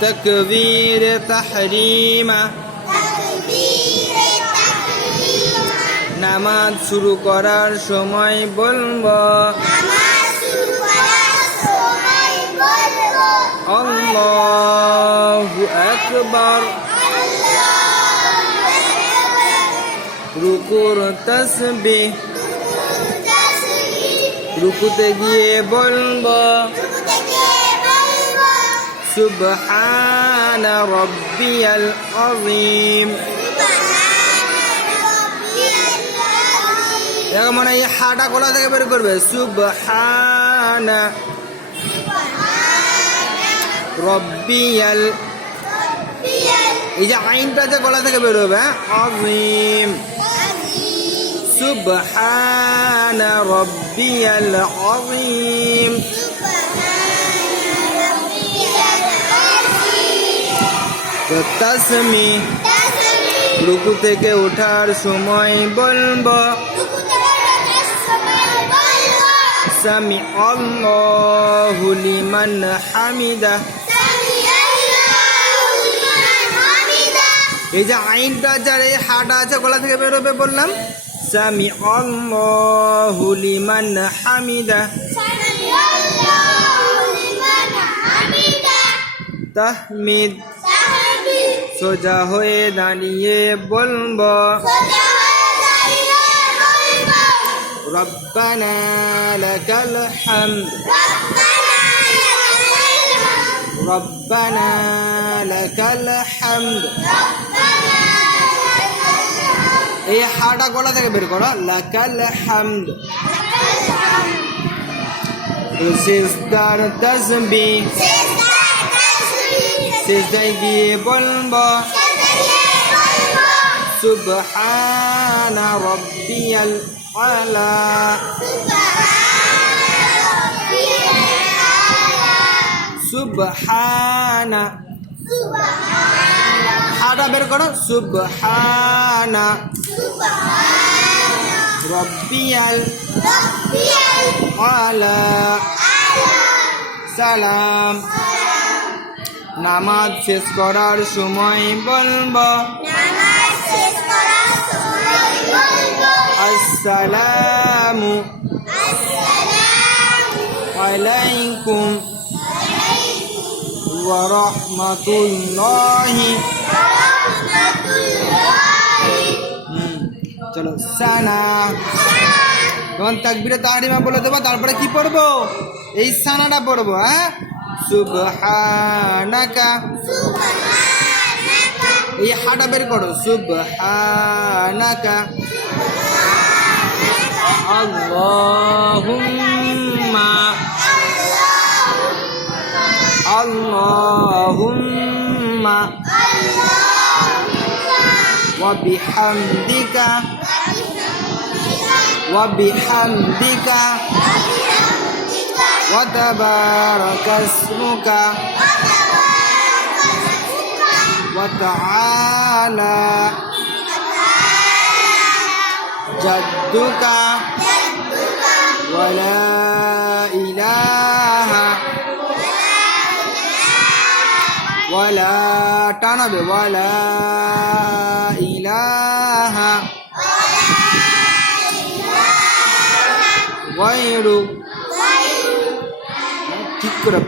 তাকবীর তাহরিমা নামাজ শুরু করার সময় বলবো আল্লাহু আকবার। রুকুর তাসবিহ রুকুতে গিয়ে বলবো সুবহানা রাব্বিয়াল আযীম। এখন মানে এই হাটা গলা থেকে বের করবে সুবহানা রাব্বিয়াল, এই যে আইনটা যে গলা থেকে বের হবে আযীম, সুবহানা রাব্বিয়াল আযীম। তাসমিহ রুকু থেকে ওঠার সময় বলবো সামি আল্লাহু লিমান হামিদা। এই যে আইনটা যার এই হাটা আছে গলা থেকে বেরোবে বললাম সামি আল্লাহু লিমান হামিদা। তাহমিদ সোজা হয়ে দাঁড়িয়ে বলবো রব্বানা লাকাল হামদ, রব্বানা লাকাল হামদ। এই হাটা গলা থেকে বের করো লাকাল হামদ। সিজদার তাসবিহ সিজদায় গিয়ে বলবো সুবহানা রাব্বিয়াল আলা, সুবহানা হাটা বের করো সুবহানা রাব্বিয়াল আলা। সালাম নামাজ শেষ করার সময় বলবো আসসালামু আলাইকুম ওয়া রাহমাতুল্লাহি। চলো সানা তখন তাকবীরে তাহরিমা বলে দেবো, তারপরে কি পড়বো এই সানাটা পড়বো। হ্যাঁ সুবহানাকা, এই হাটা বের করো সুবহানাকা। আল্লাহুম্মা আল্লাহুম্মা ওয়া বিহামদিকা ওয়া বিহামদিকা ওয়া তাবারাকা ইসমুকা ওয়া তাআলা জাদ্দুকা ওয়া লা ইলাহা ওয়া লা টানাবে ওয়া লা ইলাহা গায়রু, ঠিক করে